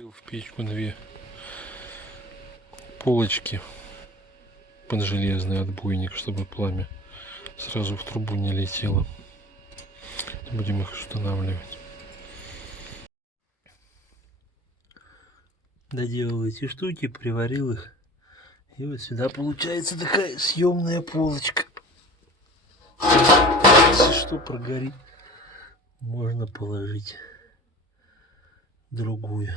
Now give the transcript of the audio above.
В печку две полочки под железный отбойник, чтобы пламя сразу в трубу не летело. Будем их устанавливать. Доделал эти штуки, приварил их. И вот сюда получается такая съемная полочка. Если что прогорит, можно положить другую.